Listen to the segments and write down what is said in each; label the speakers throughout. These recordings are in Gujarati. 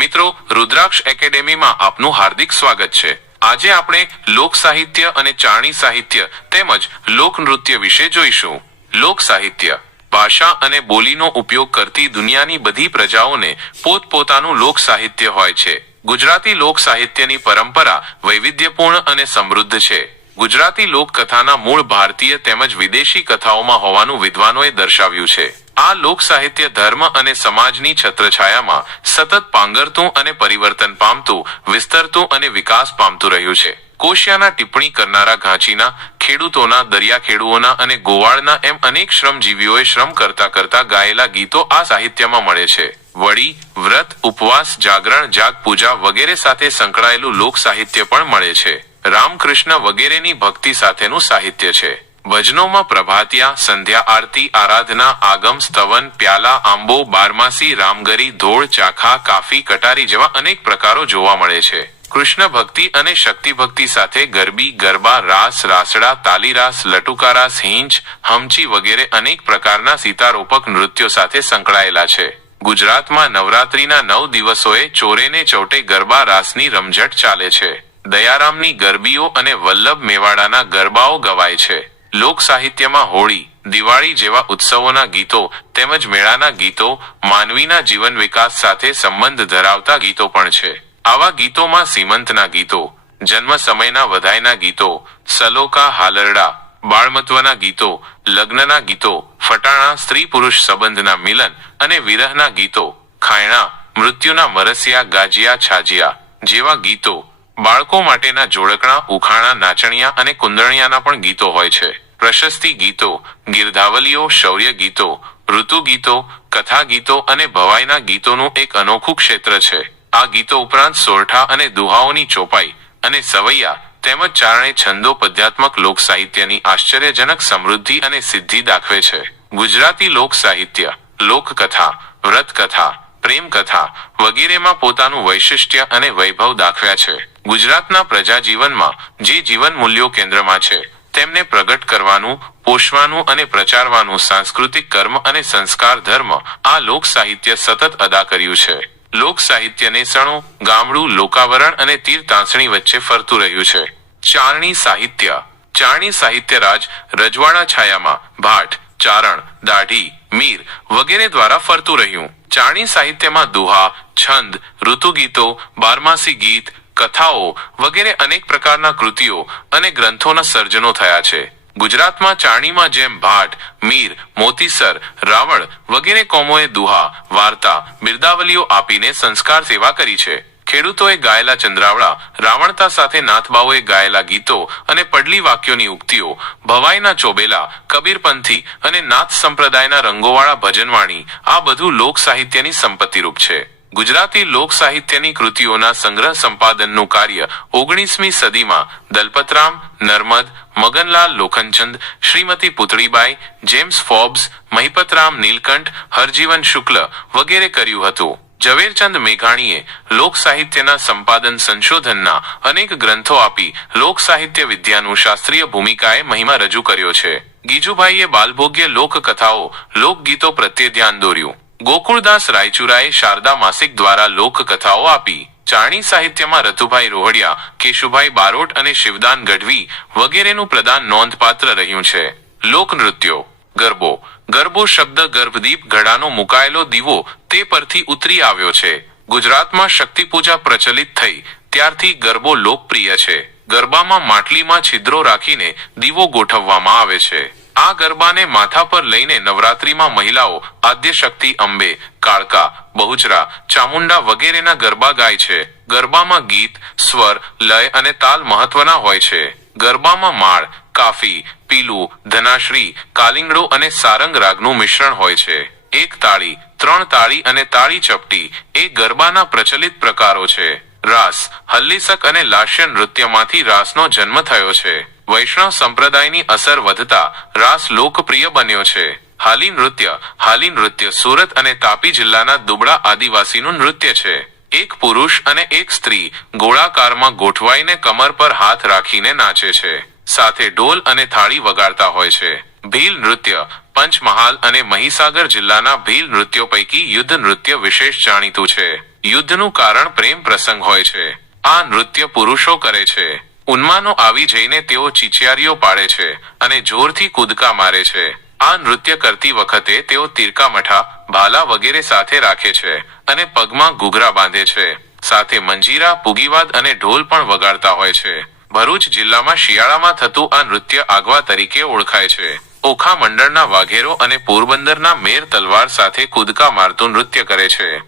Speaker 1: મિત્રો, રુદ્રાક્ષ એકેડેમીમાં આપનું હાર્દિક સ્વાગત છે. આજે આપણે લોક સાહિત્ય અને ચારણી સાહિત્ય તેમજ લોક નૃત્ય વિશે જોઈશું. લોક સાહિત્ય. ભાષા અને બોલીનો ઉપયોગ કરતી દુનિયાની બધી પ્રજાઓને પોતપોતાનું લોક સાહિત્ય હોય છે. ગુજરાતી લોક સાહિત્યની પરંપરા વૈવિધ્યપૂર્ણ અને સમૃદ્ધ છે. ગુજરાતી લોકકથાના મૂળ ભારતીય તેમજ વિદેશી કથાઓમાં હોવાનું વિદ્વાનોએ દર્શાવ્યું છે. આ લોક સાહિત્ય ધર્મ અને સમાજની છત્રછાયામાં સતત પાંગરતું અને પરિવર્તન પામતું, વિસ્તરતું અને વિકાસ પામતું રહ્યું છે. કોશિયાના ટિપ્પણી કરનારા ઘાંચીના, ખેડૂતોના, દરિયાખેડુઓના અને ગોવાળના એમ અનેક શ્રમજીવીઓએ શ્રમ કરતા કરતા ગાયેલા ગીતો આ સાહિત્યમાં મળે છે. વળી, વ્રત, ઉપવાસ, જાગરણ જાગ પૂજા વગેરે સાથે સંકળાયેલું લોક સાહિત્ય પણ મળે છે. રામકૃષ્ણ વગેરેની ભક્તિ સાથેનું સાહિત્ય છે. ભજનોમાં પ્રભાતિયા, સંધ્યા આરતી, આરાધના, આગમ, સ્તવન, પ્યાલા, આંબો, બારમાસી, રામગરી, ધોળ, ચાખા, કાફી, કટારી જેવા અનેક પ્રકારો જોવા મળે છે. કૃષ્ણ ભક્તિ અને શક્તિ ભક્તિ સાથે ગરબી, ગરબા, રાસ, રાસડા, તાલીરાસ, લટુકારાસ, હિંચ, હમચી વગેરે અનેક પ્રકારના સીતારોપક નૃત્યો સાથે સંકળાયેલા છે. ગુજરાતમાં નવરાત્રીના નવ દિવસોએ ચોરેને ચોટે ગરબા રાસની રમઝટ ચાલે છે. દયારામની ગરબીઓ અને વલ્લભ મેવાડાના ગરબાઓ ગવાય છે. લોક સાહિત્યમાં હોળી, દિવાળી જેવા ઉત્સવોના ગીતો તેમજ મેળાના ગીતો માનવીના જીવન વિકાસ સાથે સંબંધ ધરાવતા ગીતો પણ છે. આવા ગીતોમાં સીમંતના ગીતો, જન્મ સમયના વધાયના ગીતો, સલોકા, હાલરડા, બાળમત્વના ગીતો, લગ્નના ગીતો, ફટાણા, સ્ત્રી પુરુષ સંબંધના મિલન અને વિરહના ગીતો, ખાયણા, મૃત્યુના મરસિયા ગાજિયા છાજિયા જેવા ગીતો બાળકો માટેના જોડકણા, ઉખાણા, નાચણિયા અને કુંદણિયાના પણ ગીતો હોય છે. પ્રશસ્તિ ગીતો, ગીરધાવલીઓ, શૌર્ય ગીતો, ઋતુ ગીતો, કથા ગીતો અને ભવાઈના ગીતોનું એક અનોખું ક્ષેત્ર છે. આ ગીતો ઉપરાંત સોરઠા અને દુહાઓની ચોપાઈ અને સવૈયા તેમજ ચારણે છંદો પદ્યાત્મક લોક સાહિત્યની આશ્ચર્યજનક સમૃદ્ધિ અને સિદ્ધિ દાખવે છે. ગુજરાતી લોક સાહિત્ય, લોકકથા, વ્રતકથા પ્રેમ કથા વગેરેમાં પોતાનું વૈશિષ્ટ્ય અને વૈભવ દાખવ્યા છે. ગુજરાતના પ્રજા જીવનમાં જે જીવન મૂલ્યો કેન્દ્રમાં છે, તેમને પ્રગટ કરવાનું, પોષવાનું અને પ્રચારવાનું સાંસ્કૃતિક કર્મ અને સંસ્કાર ધર્મ આ લોક સાહિત્ય સતત અદા કર્યું છે. લોક સાહિત્ય નેસણો, ગામડું, લોકાવરણ અને તીર તાંસણી વચ્ચે ફરતું રહ્યું છે. ચારણી સાહિત્ય. ચારણી સાહિત્ય રાજ રજવાડા છાયામાં ભાટ, ચારણ, દાઢી મીર વગેરે દ્વારા ફરતું રહ્યું. ચારણી સાહિત્યમાં દુહા, છંદ, ઋતુગીતો, બારમાસી ગીત, કથાઓ વગેરે અનેક પ્રકારના કૃતિઓ અને ગ્રંથોના સર્જનો થયા છે. ગુજરાતમાં ચારણીમાં જેમ ભાટ, મીર, મોતીસર, રાવળ વગેરે કોમોએ દુહા, વાર્તા, બિરદાવલીઓ આપીને સંસ્કાર સેવા કરી છે. ખેડૂતોએ ગાયેલા ચંદ્રાવળા, રાવણતા સાથે નાથબાઓએ ગાયેલા ગીતો અને પડલી વાક્યોની ઉક્તિઓ, ભવાઈના ચોબેલા, કબીરપંથી અને નાથ સંપ્રદાયના રંગોવાળા ભજનવાણી, આ બધું લોક સાહિત્યની સંપત્તિરૂપ છે. ગુજરાતી લોક સાહિત્યની કૃતિઓના સંગ્રહ સંપાદનનું કાર્ય ઓગણીસમી સદીમાં દલપતરામ, નર્મદ, મગનલાલ લોખનચંદ શ્રીમતી પુતળીબાઈ, જેમ્સ ફોબ્સ, મહિપતરામ નીલકંઠ, હરજીવન શુક્લ વગેરે કર્યું હતું. ઝવેરચંદ મેઘાણીએ લોક સાહિત્યના સંપાદન સંશોધનના અનેક ગ્રંથો આપી લોક સાહિત્ય વિદ્યાનું શાસ્ત્રીય ભૂમિકાએ મહિમા રજૂ કર્યો છે. ગીજુભાઈએ બાલભોગ્ય લોકકથાઓ લોકગીતો પ્રત્યે ધ્યાન દોર્યું. ગોકુળદાસ રાયચુરાએ શારદા માસિક દ્વારા લોકકથાઓ આપી. ચારણી સાહિત્યમાં રતુભાઈ રોહડિયા, કેશુભાઈ બારોટ અને શિવદાન ગઢવી વગેરેનું પ્રદાન નોંધપાત્ર રહ્યું છે. લોકનૃત્યો, ગરબો ગરબો શબ્દ ગર્ભદીપ ઘડાનો મુકાયેલો દીવો તે પરથી ઉતરી આવ્યો છે. ગુજરાતમાં શક્તિ પૂજા પ્રચલિત થઈ, ત્યારથી ગરબો લોકપ્રિય છે. ગરબામાં માટલીમાં છિદ્રો રાખીને દીવો ગોઠવવામાં આવે છે. આ ગરબાને માથા પર લઈને નવરાત્રીમાં મહિલાઓ આદ્ય શક્તિ અંબે, કાળકા, બહુચરા, ચામુંડા વગેરેના ગરબા ગાય છે. ગરબામાં ગીત, સ્વર, લય અને તાલ મહત્વના હોય છે. ગરબામાં માળ કાફી, પીલું, ધનાશ્રી, કાલિંગડો અને સારંગ રાગનું મિશ્રણ હોય છે. એક તાળી, ત્રણ તાળી અને તાળી ચપટી એ ગરબાના પ્રચલિત પ્રકારો છે. રાસ, હલ્લીસક અને લાસ્ય નૃત્યમાંથી રાસનો જન્મ થયો છે. વૈષ્ણવ સંપ્રદાયની અસર વધતા રાસ લોકપ્રિય બન્યો છે. હાલી નૃત્ય હાલી નૃત્ય સુરત અને તાપી જિલ્લાના દુબળા આદિવાસીનું નૃત્ય છે. એક પુરુષ અને એક સ્ત્રી ગોળાકારમાં ગોઠવાઈને કમર પર હાથ રાખીને નાચે છે. સાથે ઢોલ અને થાળી વગાડતા હોય છે. ભીલ નૃત્ય, પંચમહાલ અને મહીસાગર જિલ્લાના ભીલ નૃત્યો પૈકી યુદ્ધ નૃત્ય વિશેષ જાણીતું છે. યુદ્ધનું કારણ પ્રેમ પ્રસંગ હોય છે. આ નૃત્ય પુરુષો કરે છે. ઉન્માનો આવી જઈને તેઓ ચીચિયારીઓ પાડે છે અને જોરથી કૂદકા મારે છે. આ નૃત્ય કરતી વખતે તેઓ તીરકા મઠા, ભાલા વગેરે સાથે રાખે છે અને પગમાં ઘૂઘરા બાંધે છે. સાથે મંજીરા, પુગીવાદ અને ઢોલ પણ વગાડતા હોય છે. ભરૂચ જિલ્લામાં શિયાળામાં થતું આ નૃત્ય આગવા તરીકે ઓળખાય છે. ઓખા મંડળના વાઘેરો અને પોરબંદરના મેર તલવાર સાથે કૂદકા મારતું નૃત્ય કરે છે.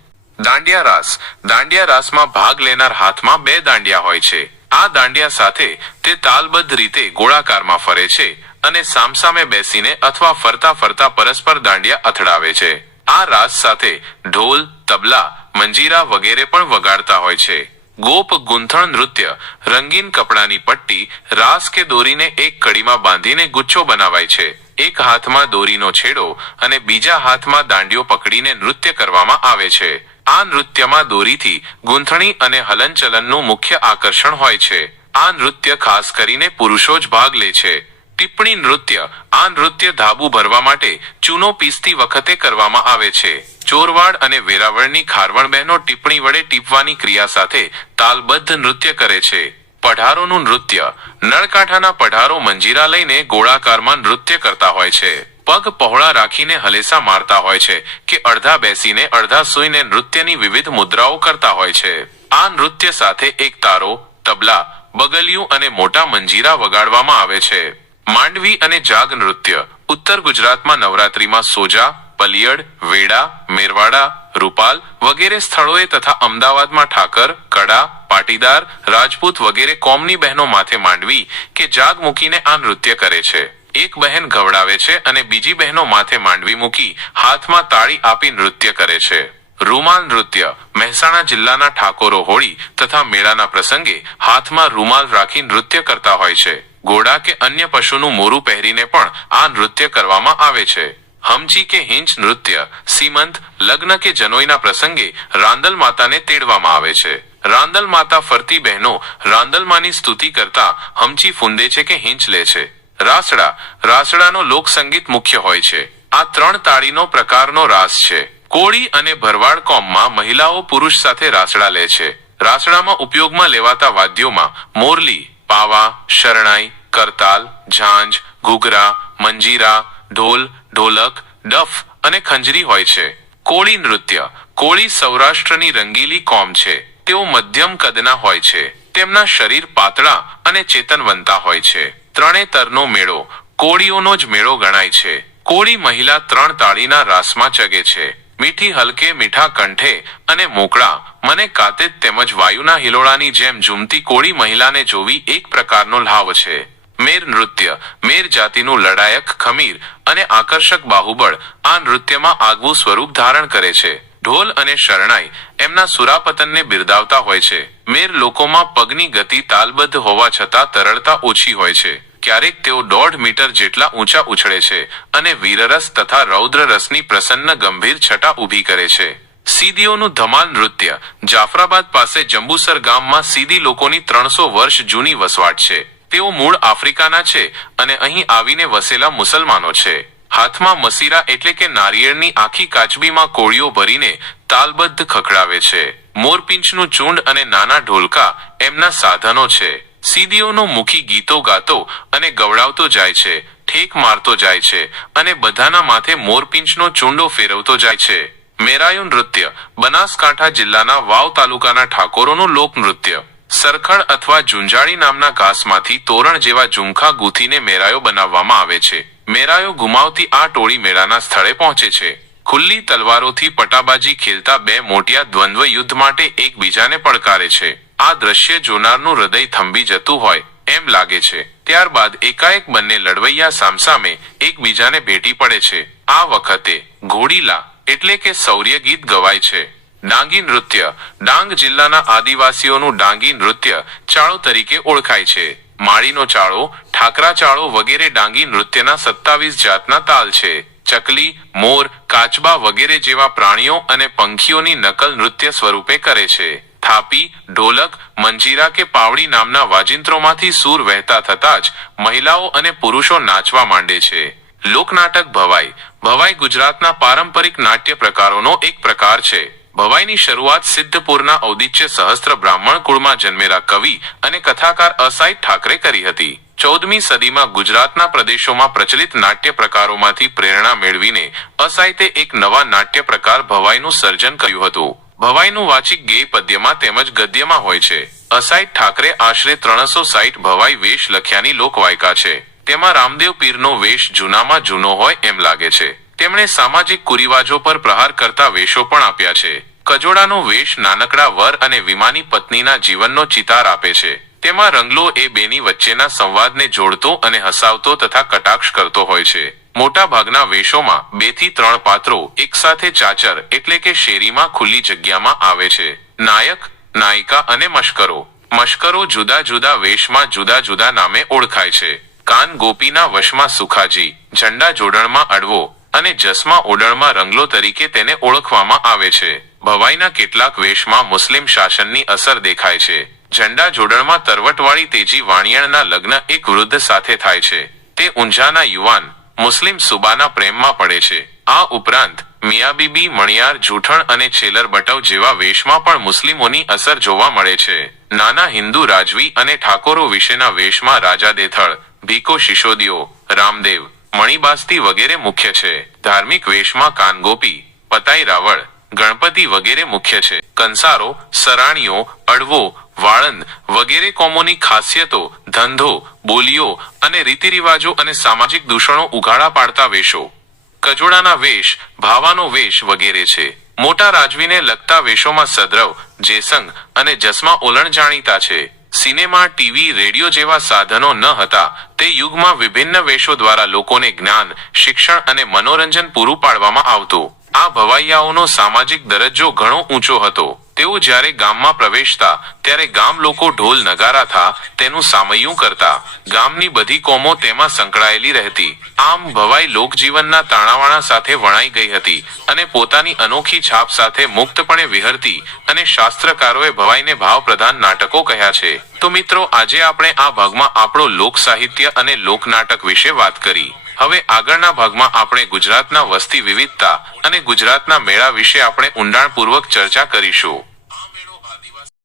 Speaker 1: દાંડિયા રાસ. દાંડિયા રાસમાં ભાગ લેનાર હાથમાં બે દાંડિયા હોય છે. આ દાંડિયા સાથે તે તાલબદ્ધ રીતે ગોળાકારમાં ફરે છે અને સામસામે બેસીને અથવા ફરતા ફરતા પરસ્પર દાંડિયા અથડાવે છે. આ રાસ સાથે ઢોલ, તબલા, મંજીરા વગેરે પણ વગાડતા હોય છે. ગોપ ગુંથણ નૃત્ય, રંગીન કપડાની પટ્ટી, રાસ કે દોરીને એક કડીમાં બાંધીને ગુચ્છો બનાવાય છે. એક હાથમાં દોરીનો છેડો અને બીજા હાથમાં દાંડીઓ પકડીને નૃત્ય કરવામાં આવે છે. આ નૃત્યમાં દોરીથી ગૂંથણી અને હલનચલનનું મુખ્ય આકર્ષણ હોય છે. આ નૃત્ય ખાસ કરીને પુરુષો જ ભાગ લે છે. ટિપ્પણી નૃત્ય, આ નૃત્ય ધાબુ ભરવા માટે ચૂનો પીસતી વખતે કરવામાં આવે છે. ચોરવાડ અને વેરાવળની ખારવણ બહેનો ટિપ્પણી વડે ટીપવાની ક્રિયા સાથે તાલબદ્ધ નૃત્ય કરે છે. પઢારોનું નૃત્ય, નળકાંઠાના પઢારો મંજીરા લઈને ગોળાકારમાં નૃત્ય કરતા હોય છે. પગ પહોળા રાખીને હલેસા મારતા હોય છે કે અડધા બેસીને અડધા સૂઈને નૃત્યની વિવિધ મુદ્રાઓ કરતા હોય છે. આ નૃત્ય સાથે એક તારો, તબલા, બગલિયું અને મોટા મંજીરા વગાડવામાં આવે છે. માંડવી અને જાગ નૃત્ય. ઉત્તર ગુજરાતમાં નવરાત્રીમાં સોજા, પલિયડ, વેડા, મેરવાડા, રૂપાલ વગેરે સ્થળોએ તથા અમદાવાદમાં ઠાકર, કડા, પાટીદાર, રાજપૂત વગેરે કોમની બહેનો માથે માંડવી કે જાગ મૂકીને આ નૃત્ય કરે છે. એક બહેન ગવડાવે છે અને બીજી બહેનો માથે માંડવી મૂકી હાથમાં તાળી આપી નૃત્ય કરે છે. રૂમાલ નૃત્ય. મહેસાણા જિલ્લાના ઠાકોરો હોળી તથા મેળાના પ્રસંગે હાથમાં રૂમાલ રાખી નૃત્ય કરતા હોય છે. ઘોડા કે અન્ય પશુનું મોરું પહેરીને પણ આ નૃત્ય કરવામાં આવે છે. હમચી કે હિંચ નૃત્ય, સીમંત, લગ્ન કે જનોઈના પ્રસંગે રાંદલ માતાને તેડવામાં આવે છે. રાંદલ માતા ફરતી બહેનો રાંદલમાની સ્તુતિ કરતા હમચી ફૂંદે છે કે હિંચ લે છે. રાસડા, રાસડાનો લોકસંગીત મુખ્ય હોય છે. આ ત્રણ તાળીનો પ્રકારનો રાસ છે. કોળી અને ભરવાડ કોમમાં મહિલાઓ પુરુષ સાથે રાસડા લે છે. રાસડામાં ઉપયોગમાં લેવાતા વાદ્યોમાં મોરલી પાવા, શરણાઈ, કરતાલ, ઝાંઝ, ઘૂઘરા, મંજીરા, ઢોલ, ઢોલક, ડફ અને ખંજરી હોય છે. કોળી નૃત્ય. કોળી સૌરાષ્ટ્રની રંગીલી કોમ છે. તેઓ મધ્યમ કદના હોય છે. તેમના શરીર પાતળા અને ચેતનવંતા હોય છે. ત્રણેતરનો મેળો. કોળીઓનો જ મેળો ગણાય છે. કોળી મહિલા ત્રણ તાળીના રાસમાં ચગે છે. મીઠી હલકે મીઠા કંઠે અને મોકળા, મને કાતે તેમજ વાયુના હિલોળાની જેમ ઝૂમતી કોળી મહિલાને જોવી એક પ્રકારનો લાવ છે. મેર નૃત્ય, મેર જાતિનું લડાયક ખમીર અને આકર્ષક બાહુબળ આ નૃત્યમાં આગવું સ્વરૂપ ધારણ કરે છે. ઢોલ અને શરણાઈ એમના સુરાપતનને બિરદાવતા હોય છે. મેર લોકોમાં પગની ગતિ તાલબદ્ધ હોવા છતાં તરળતા ઓછી હોય છે. ક્યારેક તેઓ દોઢ મીટર જેટલા ઊંચા ઉછળે છે અને વીરરસ તથા રૌદ્ર રસની પ્રસન્ન ગંભીર છટા ઊભી કરે છે. સીદીઓનું ધમાલ નૃત્ય. જાફરાબાદ પાસે જંબુસર ગામમાં સીદી લોકોની ત્રણસો વર્ષ જૂની વસવાટ છે. તેઓ મૂળ આફ્રિકાના છે અને અહીં આવીને વસેલા મુસલમાનો છે. હાથમાં મસીરા એટલે કે નારિયેળની આખી કાચબીમાં કોળીઓ ભરીને તાલબદ્ધ ખખડાવે છે. મોરપિંચનું ચૂંડ અને નાના ઢોલકા એમના સાધનો છે. સીદીઓનો મુખી ગીતો ગાતો અને ગવડાવતો જાય છે, ઠેક મારતો જાય છે અને બધાના માથે મોરપિંચનો ચૂંડો ફેરવતો જાય છે. મેરાયું નૃત્ય, બનાસકાંઠા જિલ્લાના વાવ તાલુકાના ઠાકોરોનું લોકનૃત્ય. સરખડ અથવા ઝુંઝાળી નામના ઘાસમાંથી તોરણ જેવા ઝુમખા ગૂંથીને મેરાયો બનાવવામાં આવે છે. મેરાયો ગુમાવતી આ ટોળી મેળાના સ્થળે પહોંચે છે. ખુલ્લી તલવારોથી પટાબાજી ખેલતા બે મોટિયા દ્વંદ્વ યુદ્ધ માટે એકબીજાને પડકારે છે. આ દ્રશ્ય જોનારનું હૃદય થંભી જતું હોય એમ લાગે છે. ત્યારબાદ એકાએક બંને લડવૈયા સામસામે એકબીજાને ભેટી પડે છે. આ વખતે ઘોડીલા એટલે કે શૌર્ય ગીત ગવાય છે. ડાંગી નૃત્ય ડાંગ જિલ્લાના આદિવાસીઓનું ડાંગી નૃત્ય ચાળો તરીકે ઓળખાય છે. માળીનો ચાળો, ઠાકરા ચાળો વગેરે ડાંગી નૃત્યના સત્તાવીસ જાતના તાલ છે. ચકલી, મોર, કાચબા વગેરે જેવા પ્રાણીઓ અને પંખીઓની નકલ નૃત્ય સ્વરૂપે કરે છે. થાપી, ઢોલક, મંજીરા કે પાવડી નામના વાજિંત્રોમાંથી સૂર વહેતા થતા જ મહિલાઓ અને પુરુષો નાચવા માંડે છે. લોકનાટક ભવાઈ. ભવાઈ ગુજરાતના પારંપરિક નાટ્ય પ્રકારોનો એક પ્રકાર છે. ભવાઈની શરૂઆત સિદ્ધપુરના ઔદિત્ય સહસ્ત્ર બ્રાહ્મણ કુળમાં જન્મેલા કવિ અને કથાકાર અસાઈ ઠાકરે કરી હતી. ચૌદમી સદીમાં ગુજરાતના પ્રદેશોમાં પ્રચલિત નાટ્ય પ્રકારોમાંથી પ્રેરણા મેળવીને અસાઈતે એક નવા નાટ્ય પ્રકાર ભવાઈનું સર્જન કર્યું હતું. ભવાઈનું વાચિક ગેય પદ્યમાં તેમજ ગદ્યમાં હોય છે. અસાઈ ઠાકરે આશરે ત્રણસો સાઈઠ ભવાઈ વેશ લખ્યાની લોકવાયકા છે. તેમાં રામદેવ પીરનો વેશ જૂનામાં જૂનો હોય એમ લાગે છે. તેમણે સામાજિક કુરિવાજો પર પ્રહાર કરતા વેશો પણ આપ્યા છે. કજોડાનો વેશ નાનકડા વર અને વિમાની પત્નીના જીવનનો ચિતાર આપે છે. તેમાં રંગલો એ બેની વચ્ચેના સંવાદને જોડતો અને હસાવતો તથા કટાક્ષ કરતો હોય છે. મોટા ભાગના વેશોમાં બેથી ત્રણ પાત્રો એકસાથે ચાચર એટલે કે શેરીમાં ખુલ્લી જગ્યામાં આવે છે. નાયક, નાયિકા અને મશ્કરો. મશ્કરો જુદા જુદા વેશમાં જુદા જુદા નામે ઓળખાય છે. કાન ગોપીના વશમાં સુખાજી, ઝંડા જોડણમાં અડવો અને જસમાં ઓડણમાં રંગલો તરીકે તેને ઓળખવામાં આવે છે. ભવાઈના કેટલાક વેશમાં મુસ્લિમ શાસનની અસર દેખાય છે. ઝંડા જોડણમાં તરવટવાળી તેજી વાણિયણના લગ્ન એક વૃદ્ધ સાથે થાય છે. તે ઊંઝાના યુવાન મુસ્લિમ સુબાના પ્રેમમાં પડે છે. આ ઉપરાંત, મિયાબીબી, મણિયાર, જૂઠણ અને છેલર બટવ જેવા વેશમાં પણ મુસ્લિમોની અસર જોવા મળે છે. નાના હિન્દુ રાજવી અને ઠાકોરો વિશેના વેશમાં રાજા દેથળ ભીકો શિશોદિયો રામદેવ મણિબાસ્તી વગેરે મુખ્ય છે. ધાર્મિક વેશમાં કાનગોપી, પતાઈ રાવળ, ગણપતિ વગેરે મુખ્ય છે. કંસારો, સરાણીઓ, અડવો, વાળંદ વગેરે કોમોની ખાસિયતો, ધંધો બોલીઓ અને રીતિરિવાજો અને સામાજિક દૂષણો ઉઘાડા પાડતા વેશો. કજોડાના વેશ, ભાવાનો વેશ વગેરે છે. મોટા રાજવીને લગતા વેશોમાં સદ્રવ, જેસંગ અને જસમા ઓલણ જાણીતા છે. સિનેમા, ટીવી, રેડિયો જેવા સાધનો ન હતા, તે યુગમાં વિભિન્ન વેશો દ્વારા લોકોને જ્ઞાન, શિક્ષણ અને મનોરંજન પૂરું પાડવામાં આવતું. આ ભવાઈયાઓનો સામાજિક દરજ્જો ઘણો ઊંચો હતો. તેઓ જ્યારે ગામમાં પ્રવેશતા, ત્યારે ગામ લોકો ઢોલ નગારા થા, તેનું સામૈયું કરતા. ગામની બધી કોમો તેમાં સંકળાયેલી રહેતી. આમ ભવાઈ લોકજીવનના તાણાવાણા સાથે વણાઈ ગઈ હતી અને પોતાની અનોખી છાપ સાથે મુક્તપણે વિહરતી અને શાસ્ત્રકારોએ ભવાઈને ભાવપ્રધાન નાટકો કહ્યા છે. તો મિત્રો, આજે આપણે આ ભાગમાં આપણો લોક સાહિત્ય અને લોકનાટક વિશે વાત કરી. હવે આગળના ભાગમાં આપણે ગુજરાતના વસ્તી વિવિધતા અને ગુજરાતના મેળા વિશે આપણે ઊંડાણપૂર્વક ચર્ચા કરીશું.